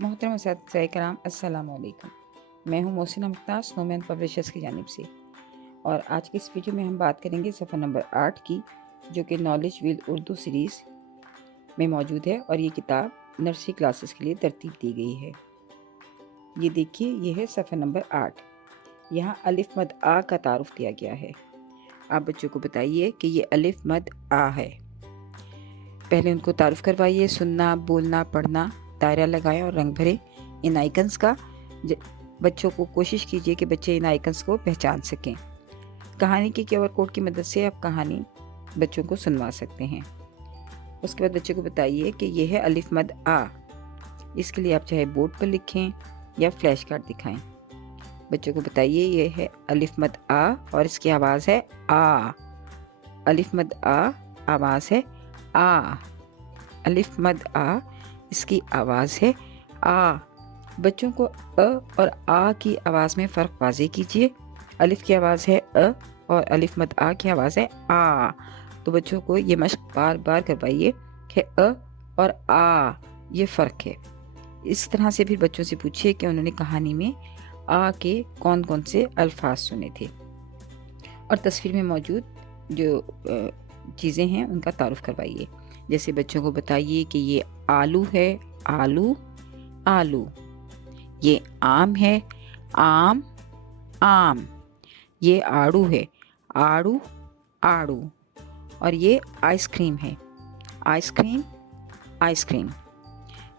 मोहतरम असातिज़ाए कराम, अस्सलाम वालेकुम। मैं हूँ मोहसिना मुख्तार, स्नोमैन पब्लिशर्स की जानिब से, और आज की इस वीडियो में हम बात करेंगे सफ़ा नंबर 8 की, जो कि नॉलेज विल उर्दू सीरीज़ में मौजूद है। और ये किताब नर्सरी क्लासेस के लिए तरतीब दी गई है। ये देखिए, ये है सफ़ा नंबर 8। यहाँ अलिफ मद आ का तारुफ दिया गया है। आप बच्चों को बताइए कि ये अलिफ मद आ है। पहले उनको तारुफ करवाइए, सुनना, बोलना, पढ़ना, दायरा लगाएं और रंग भरें इन आइकन्स का। बच्चों को कोशिश कीजिए कि बच्चे इन आइकन्स को पहचान सकें। कहानी के QR कोड की मदद से आप कहानी बच्चों को सुनवा सकते हैं। उसके बाद बच्चों को बताइए कि यह है अलिफ मद आ। इसके लिए आप चाहे बोर्ड पर लिखें या फ्लैश कार्ड दिखाएं। बच्चों को बताइए यह है अलिफ मद आ और इसकी आवाज़ है आ। अलिफ मद आ, आवाज़ है आ। अलिफ मद आ, इसकी आवाज़ है आ। बच्चों को अ और आ की आवाज़ में फ़र्क वाज़े कीजिए। अलिफ की आवाज़ है अ और अलिफ मद आ की आवाज़ है आ। तो बच्चों को ये मश्क बार बार करवाइए कि अ और आ ये फ़र्क है। इस तरह से फिर बच्चों से पूछिए कि उन्होंने कहानी में आ के कौन कौन से अल्फाज सुने थे, और तस्वीर में मौजूद जो चीज़ें हैं उनका तारुफ करवाइए। जैसे बच्चों को बताइए कि ये आलू है, आलू आलू। ये आम है, आम आम। ये आड़ू है, आड़ू आड़ू। और ये आइसक्रीम है, आइसक्रीम आइसक्रीम।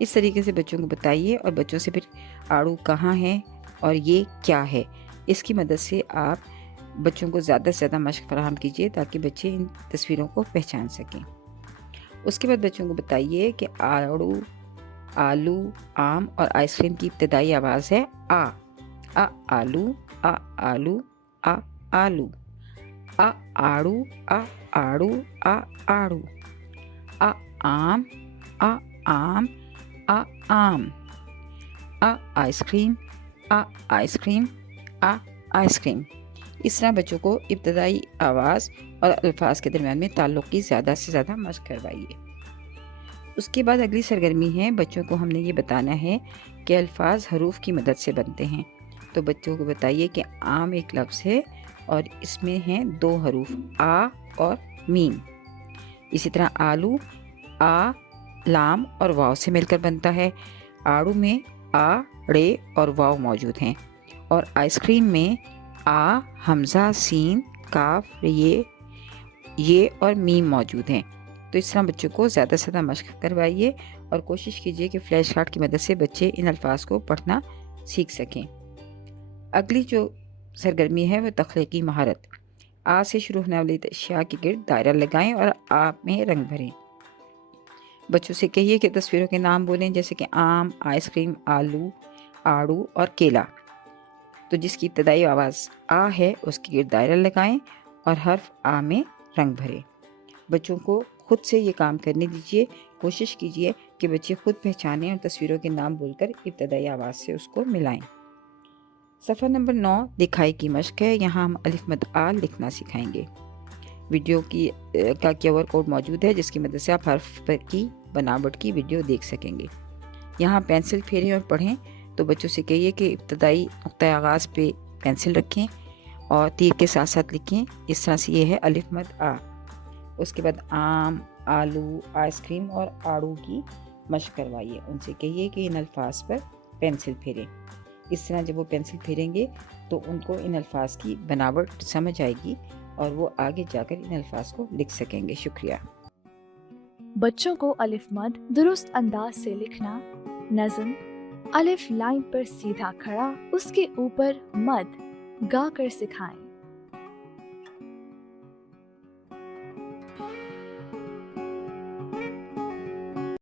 इस तरीके से बच्चों को बताइए, और बच्चों से फिर आड़ू कहाँ है और ये क्या है, इसकी मदद से आप बच्चों को ज़्यादा से ज़्यादा मशक फराहम कीजिए ताकि बच्चे इन तस्वीरों को पहचान सकें। उसके बाद बच्चों को बताइए कि आड़ू, आलू, आम और आइसक्रीम की इब्तदाई आवाज़ है आ। आलू, आलू, आलू। आड़ू, आड़ू, आड़ू। आम, आम, आम। Ice cream, ice cream, ice cream. इस तरह बच्चों को इब्तदाई आवाज़ और अल्फाज के दरमियान में ताल्लुक़ की ज़्यादा से ज़्यादा मशक करवाइए। उसके बाद अगली सरगर्मी है, बच्चों को हमने ये बताना है कि अल्फाज हरूफ की मदद से बनते हैं। तो बच्चों को बताइए कि आम एक लफ्ज़ है और इसमें हैं 2 हरूफ, आ और मीम। इसी तरह आलू आ, लाम और वाव से मिलकर बनता है। आड़ू में आ, रे और वाव मौजूद हैं। और आइसक्रीम में आ, हमज़ा, सीन, काफ, ये और मीम मौजूद हैं। तो इस तरह बच्चों को ज़्यादा से ज़्यादा मशक करवाइए और कोशिश कीजिए कि फ्लैश कार्ड की मदद से बच्चे इन अल्फाज को पढ़ना सीख सकें। अगली जो सरगर्मी है वह तख्लीकी महारत। आ से शुरू होने वाली अशिया के गिर्द दायरा लगाएं और आ में रंग भरें। बच्चों से कहिए कि तस्वीरों के नाम बोलें, जैसे कि आम, आइसक्रीम, आलू, आड़ू और केला। तो जिसकी इब्तदाई आवाज़ आ है उसके गिर्द दायरा लगाएं और हर्फ आ में रंग भरें। बच्चों को खुद से ये काम करने दीजिए। कोशिश कीजिए कि बच्चे खुद पहचानें और तस्वीरों के नाम बोलकर इब्तदाई आवाज़ से उसको मिलाएं। सफ़ा नंबर 9 दिखाई की मश्क है। यहाँ हम अलिफ मद आ लिखना सिखाएंगे। वीडियो का QR कोड मौजूद है, जिसकी मदद से आप हर्फ की बनावट की वीडियो देख सकेंगे। यहाँ पेंसिल फेरें और पढ़ें। तो बच्चों से कहिए कि इब्तदाई नुक्ता आगाज़ पे पेंसिल रखें और तीर के साथ साथ लिखें। इस तरह से ये है अलिफ मद आ। उसके बाद आम, आलू, आइसक्रीम और आड़ू की मशक करवाइए। उनसे कहिए कि इन अल्फाज पर पेंसिल फेरें। इस तरह जब वो पेंसिल फेरेंगे तो उनको इन अल्फाज की बनावट समझ आएगी और वो आगे जाकर इन अल्फाज को लिख सकेंगे। शुक्रिया। बच्चों को अलिफ मद दुरुस्त अंदाज से लिखना, नज़म, अलिफ लाइन पर सीधा खड़ा, उसके ऊपर मद गा कर सिखाएं।